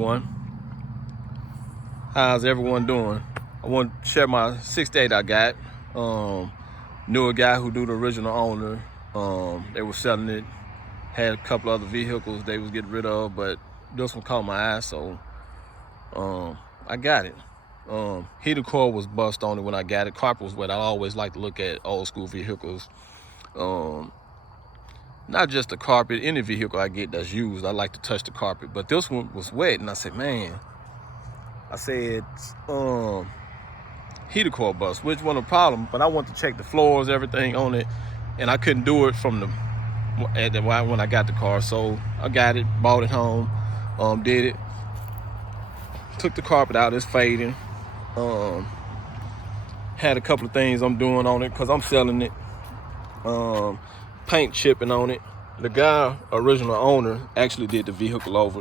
everyone. How's everyone doing? I want to share my 68 I got. Knew a guy who do the original owner. They were selling it. Had a couple other vehicles they was getting rid of, but this one caught my eye, so I got it. Heater core was bust on it when I got it. Carpet was wet. I always like to look at old school vehicles. Not just the carpet, any vehicle I get that's used, I like to touch the carpet. But this one was wet, and I said, man, heater core bust, which wasn't a problem, but I wanted to check the floors, everything on it, and I couldn't do it from when I got the car. So I got it, bought it home, did it, took the carpet out, it's fading. Had a couple of things I'm doing on it because I'm selling it. Paint chipping on it. The guy, original owner, actually did the vehicle over.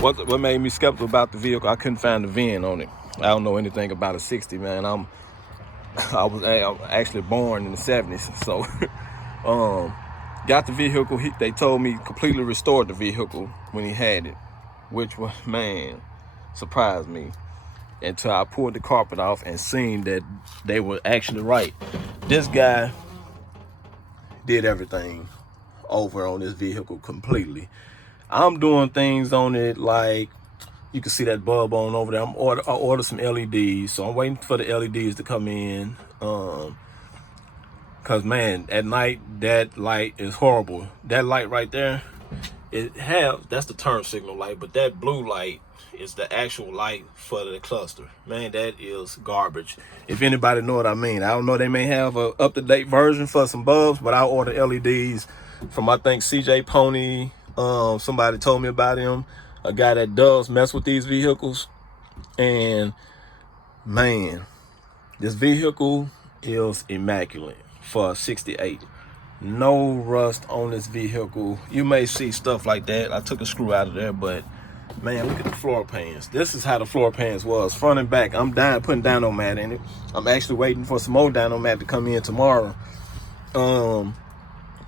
What made me skeptical about the vehicle, I couldn't find the VIN on it. I don't know anything about a 60, man. I was actually born in the 70s, so got the vehicle. They told me completely restored the vehicle when he had it, which was, man, surprised me until I pulled the carpet off and seen that they were actually right. This guy did everything over on this vehicle completely. I'm doing things on it, like you can see that bulb on over there. I ordered some LEDs, so I'm waiting for the LEDs to come in. Cause man, at night that light is horrible. That light right there, that's the turn signal light, but that blue light is the actual light for the cluster. Man, that is garbage. If anybody know what I mean. I don't know, they may have a up-to-date version for some bulbs, but I ordered LEDs from, I think, CJ Pony. Somebody told me about him, a guy that does mess with these vehicles. And man, this vehicle is immaculate for a 68. No rust on this vehicle. You may see stuff like that. I took a screw out of there, but man, look at the floor pans. This is how the floor pans was, front and back. I'm putting dyno mat in it. I'm actually waiting for some more dyno mat to come in tomorrow.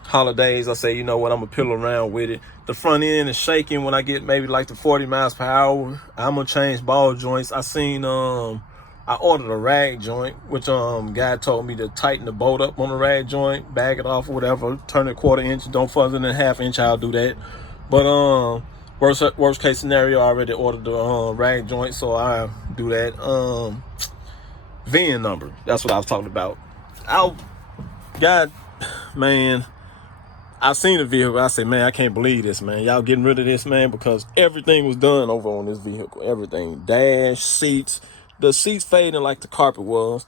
Holidays, I say, you know what, I'm gonna piddle around with it. The front end is shaking when I get maybe like the 40 miles per hour. I'm gonna change ball joints. I ordered a rag joint, which guy told me to tighten the bolt up on the rag joint, bag it off or whatever, turn it 1/4 inch, don't further than 1/2 inch, I'll do that. But worst case scenario, I already ordered the rag joint, so I do that. VIN number, that's what I was talking about. Man, I seen the vehicle. I said, man, I can't believe this, man. Y'all getting rid of this, man, because everything was done over on this vehicle. Everything, dash, seats. The seats fading like the carpet was.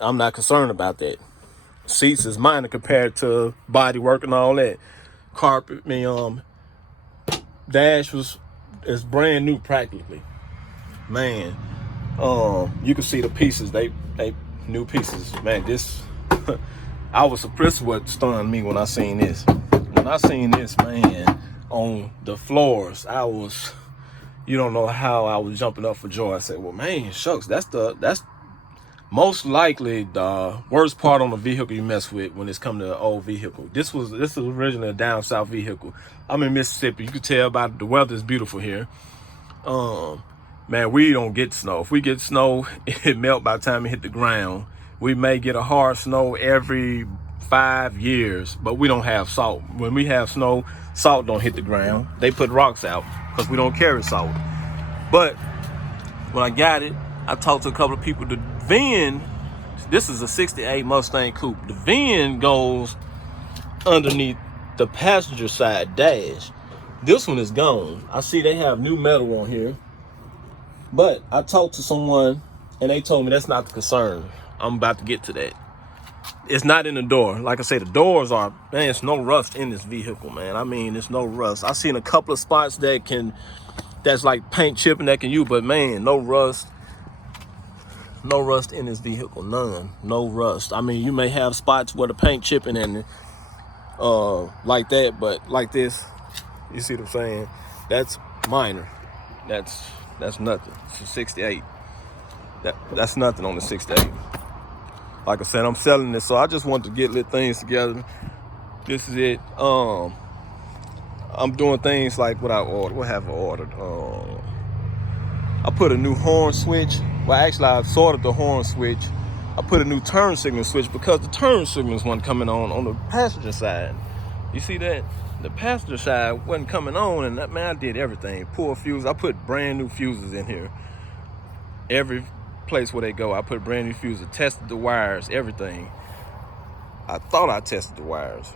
I'm not concerned about that. Seats is minor compared to body work and all that. Carpet, dash is brand new practically. Man, you can see the pieces. They new pieces. Man, this I was surprised what stunned me when I seen this. When I seen this, man, on the floors, you don't know how I was jumping up for joy. I said, well, man, shucks, that's most likely the worst part on the vehicle you mess with when it's come to an old vehicle. This was originally a down south vehicle. I'm in Mississippi. You can tell by the weather is beautiful here. Man, we don't get snow. If we get snow, it melt by the time it hit the ground. We may get a hard snow every 5 years, but we don't have salt. When we have snow, salt don't hit the ground. They put rocks out because we don't carry salt. But when I got it, I talked to a couple of people. The VIN, this is a 68 Mustang Coupe. The VIN goes underneath the passenger side dash. This one is gone. I see they have new metal on here. But I talked to someone and they told me that's not the concern. I'm about to get to that. It's not in the door. Like I say, the doors are, man, it's no rust in this vehicle, man. I mean, it's no rust. I've seen a couple of spots that's like paint chipping that can use, but man, no rust. No rust in this vehicle, none. No rust. I mean, you may have spots where the paint chipping and like that, but like this, you see what I'm saying? That's minor. That's nothing. It's a 68. That's nothing on the 68. Like I said, I'm selling this, so I just want to get little things together. This is it. I'm doing things like what I ordered. What have I ordered? I put a new horn switch. Well, actually, I sorted the horn switch. I put a new turn signal switch because the turn signals wasn't coming on the passenger side. You see that? The passenger side wasn't coming on, and that, man, I did everything. Pulled fuses. I put brand new fuses in here. Every place where they go, I put brand new fuses. Tested the wires, everything. I thought I tested the wires.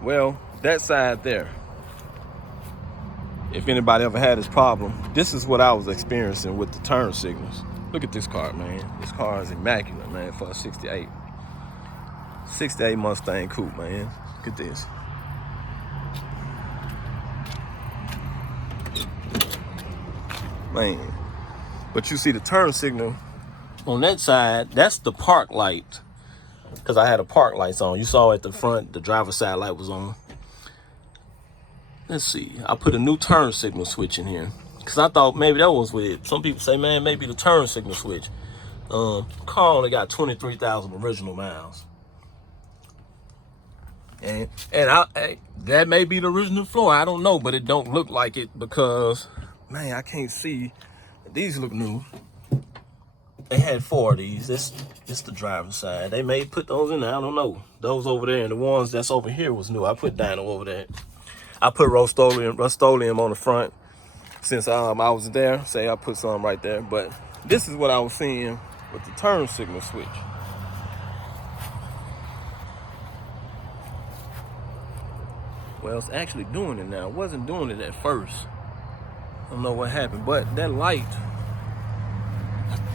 Well, that side there, if anybody ever had this problem, this is what I was experiencing with the turn signals. Look at this car, man. This car is immaculate, man, for a 68 Mustang Coupe, man. Look at this. Man. But you see the turn signal on that side, that's the park light. Because I had a park lights on. You saw at the front, the driver's side light was on. Let's see. I put a new turn signal switch in here. Because I thought maybe that was weird. Some people say, man, maybe the turn signal switch. Car only got 23,000 original miles. And that may be the original floor. I don't know, but it don't look like it because, man, I can't see. These look new. They had 4 of these. It's the driver's side. They may put those in there. I don't know. Those over there and the ones that's over here was new. I put Dyno over there. I put Rust-Oleum on the front. Since I was there, say I put some right there. But this is what I was seeing with the turn signal switch. Well, it's actually doing it now. It wasn't doing it at first. I don't know what happened, but that light,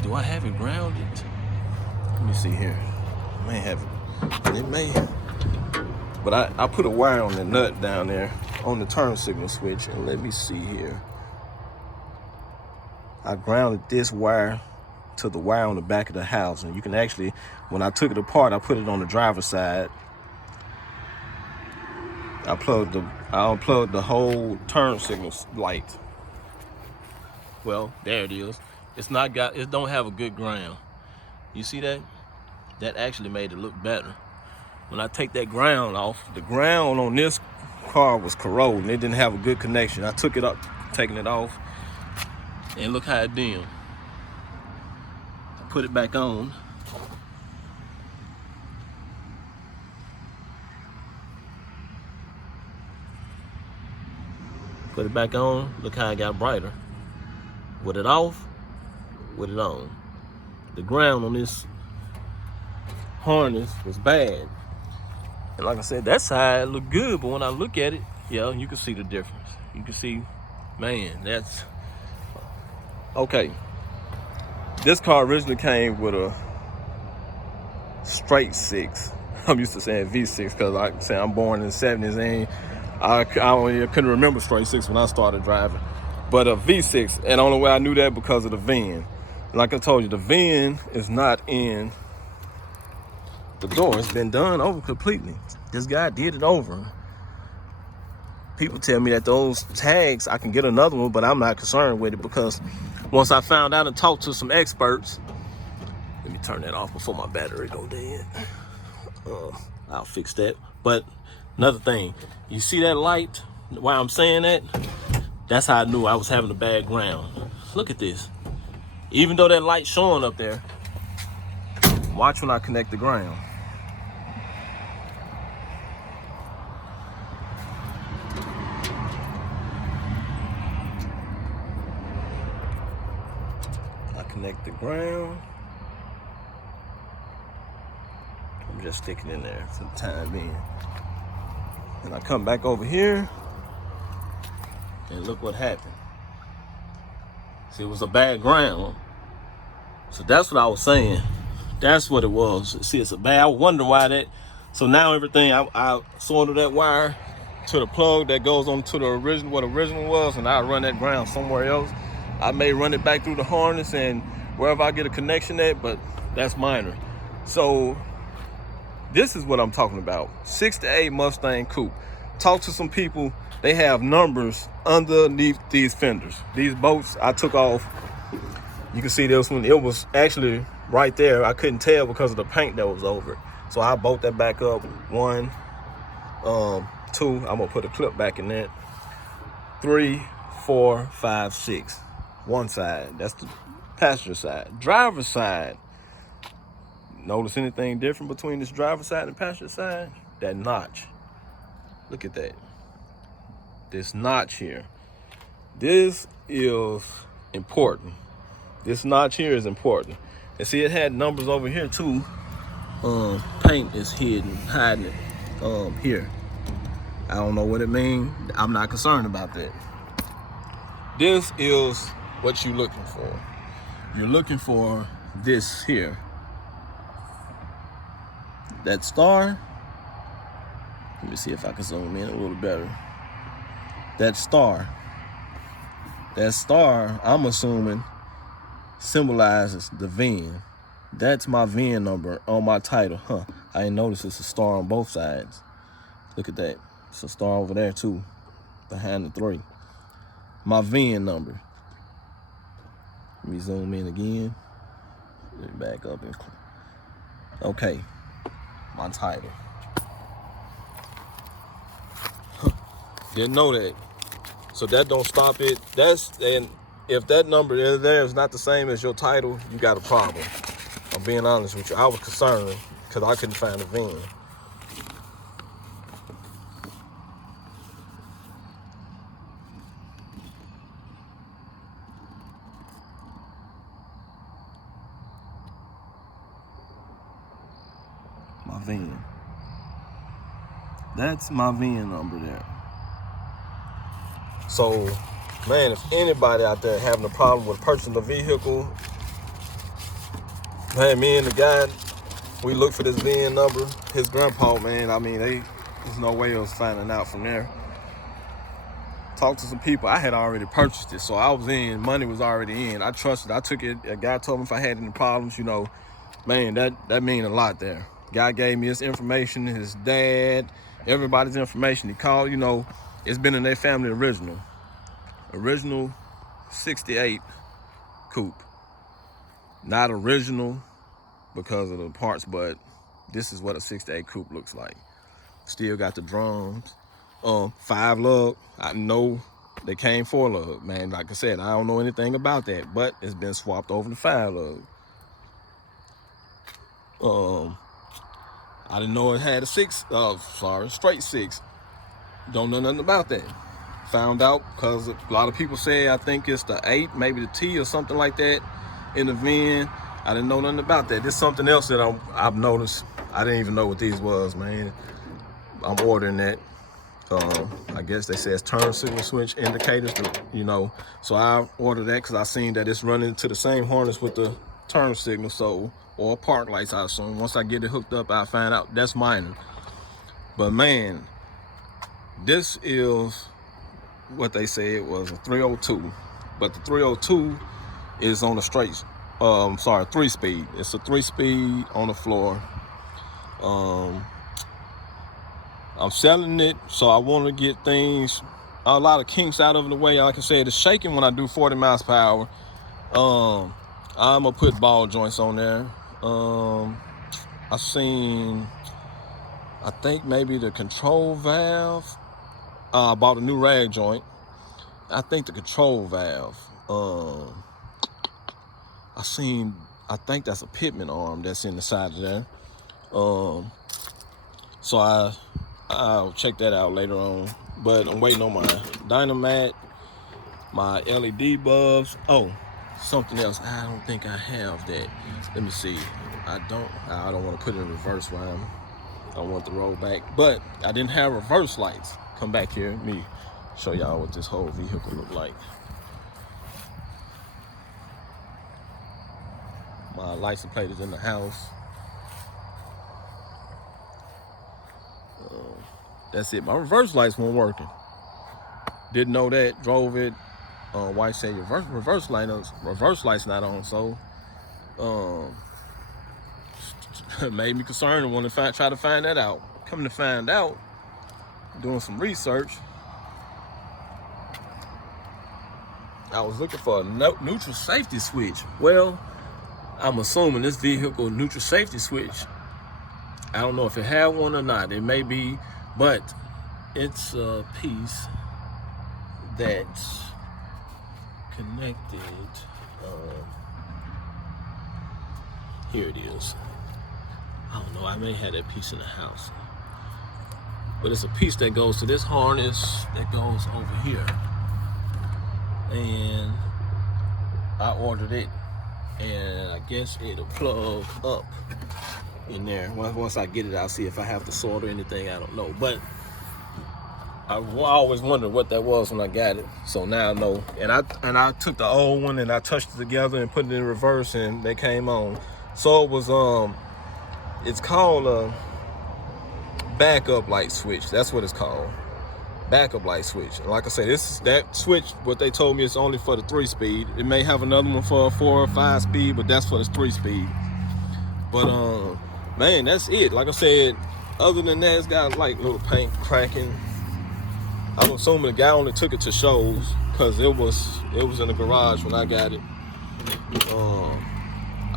do I have it grounded? Let me see here. I may have it. It may. But I put a wire on the nut down there on the turn signal switch, and let me see here. I grounded this wire to the wire on the back of the house, and you can actually, when I took it apart, I put it on the driver's side. I unplugged the whole turn signal light. Well, there it is. It don't have a good ground. You see that? That actually made it look better. When I take that ground off, the ground on this car was corroding. It didn't have a good connection. I took it up, taking it off, and look how it dimmed. I put it back on. Put it back on, look how it got brighter. With it off, with it on. The ground on this harness was bad. And like I said, that side looked good, but when I look at it, yeah, you can see the difference. You can see, man, that's, okay. This car originally came with a straight 6. I'm used to saying V6 because like I say I'm born in the 70s and I couldn't remember straight 6 when I started driving. But a V6, and the only way I knew that because of the VIN. Like I told you, the VIN is not in the door. It's been done over completely. This guy did it over. People tell me that those tags, I can get another one, but I'm not concerned with it because once I found out and talked to some experts, let me turn that off before my battery go dead. I'll fix that. But another thing, you see that light? Why I'm saying that? That's how I knew I was having a bad ground. Look at this. Even though that light's showing up there, watch when I connect the ground. I connect the ground. I'm just sticking in there for the time being. And I come back over here, and look what happened. See, it was a bad ground. So that's what I was saying. That's what it was. See, it's a bad, I wonder why that. So now everything, I sorted that wire to the plug that goes on to the original, what original was, and I run that ground somewhere else. I may run it back through the harness and wherever I get a connection at, but that's minor. So this is what I'm talking about. 68 Mustang Coupe. Talk to some people. They have numbers underneath these fenders. These bolts I took off. You can see this one. It was actually right there. I couldn't tell because of the paint that was over it. So I bolt that back up. 1, 2. I'm gonna put a clip back in that. 3, 4, 5, 6. One side, that's the passenger side. Driver's side. Notice anything different between this driver's side and passenger side? That notch. Look at that. This notch here. This is important. This notch here is important. And see, it had numbers over here too. Paint is hiding it here. I don't know what it means. I'm not concerned about that. This is what you're looking for. You're looking for this here. That star. Let me see if I can zoom in a little better. That star, I'm assuming, symbolizes the VIN. That's my VIN number on my title. I didn't notice it's a star on both sides. Look at that. It's a star over there too, behind the 3. My VIN number. Let me zoom in again. Let me back up. Okay, my title. Didn't know that. So that don't stop it. And if that number there is not the same as your title, you got a problem. I'm being honest with you. I was concerned because I couldn't find a VIN. My VIN. That's my VIN number there. So, man, if anybody out there having a problem with purchasing a vehicle, man, me and the guy, we look for this VIN number. His grandpa, man, I mean, there's no way of us finding out from there. Talked to some people. I had already purchased it, so I was in. Money was already in. I trusted. I took it. A guy told me if I had any problems, you know, man, that mean a lot there. Guy gave me his information, his dad, everybody's information. He called, you know, it's been in their family original 68 coupe. Not original because of the parts, but this is what a 68 coupe looks like. Still got the drums. 5 lug. I know they came 4 lug, man. Like I said, I don't know anything about that, but it's been swapped over to 5 lug. I didn't know it had a straight 6. Don't know nothing about that. Found out because a lot of people say I think it's the 8, maybe the T or something like that in the VIN. I didn't know nothing about that. There's something else that I've noticed. I didn't even know what these was, man. I'm ordering that. I guess they say it's turn signal switch indicators, you know. So I ordered that because I seen that it's running to the same harness with the turn signal, so, or park lights, I assume. Once I get it hooked up, I'll find out. That's mine. But man, this is what they say it was, a 302. But the 302 is on a straight, 3-speed. It's a 3-speed on the floor. I'm selling it, so I want to get things, a lot of kinks out of the way. Like I said, it's shaking when I do 40 miles per hour. I'm gonna put ball joints on there. I think maybe the control valve. I bought a new rag joint. I think the control valve. I think that's a pitman arm that's in the side of there. So I'll check that out later on. But I'm waiting on my Dynamat, my LED bulbs. Oh, something else. I don't think I have that. Let me see. I don't want to put it in reverse while I want to roll back. But I didn't have reverse lights. Come back here. Let me show y'all what this whole vehicle look like. My license plate is in the house. That's it. My reverse lights weren't working. Didn't know that. Drove it. Wife said your reverse lights not on. So made me concerned and want to try to find that out. Coming to find out, doing some research, I was looking for a neutral safety switch. Well, I'm assuming this vehicle neutral safety switch, I don't know if it had one or not. It may be, but it's a piece that's connected. Here it is. I don't know, I may have that piece in the house, but it's a piece that goes to this harness that goes over here, and I ordered it, and I guess it'll plug up in there. Once I get it, I'll see if I have to solder anything. I don't know, but I always wondered what that was when I got it, so now I know. And I took the old one and I touched it together and put it in reverse, and they came on. So it was it's called a backup light switch. That's what it's called, backup light switch. And like I said, that switch, what they told me, is only for the 3-speed. It may have another one for a 4 or 5-speed, but that's for the 3-speed. But man, that's it. Like I said, other than that, it's got like little paint cracking. I'm assuming the guy only took it to shows, because it was in the garage when I got it.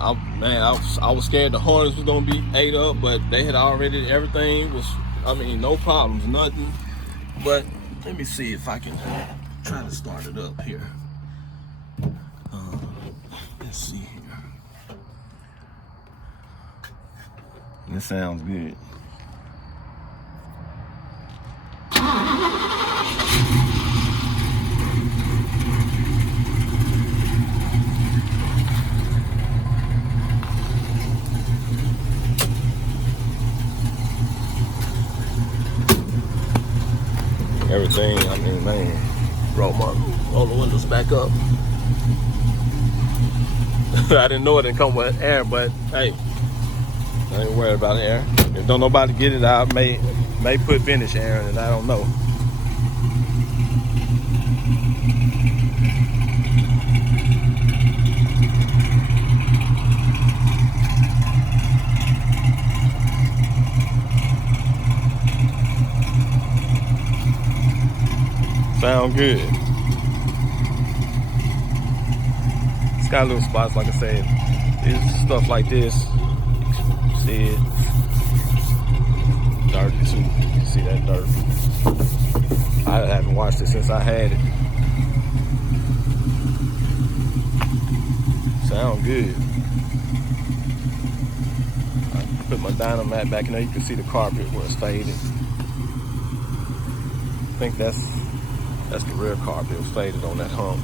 I was scared the harness was gonna be ate up, but they had already, everything was, I mean, no problems, nothing. But let me see if I can try to start it up here. Let's see here. This sounds good. Everything, I mean, man, roll the windows back up. I didn't know it didn't come with air, but hey, I ain't worried about air. If don't nobody get it, I may put vintage air in it, I don't know. Sound good. It's got little spots, like I said. It's stuff like this. See it? Dirty too. You see that dirt? I haven't washed it since I had it. Sound good. I put my dyno mat back in there. You can see the carpet where it's faded. I think that's the rear carpet. It was faded on that hump.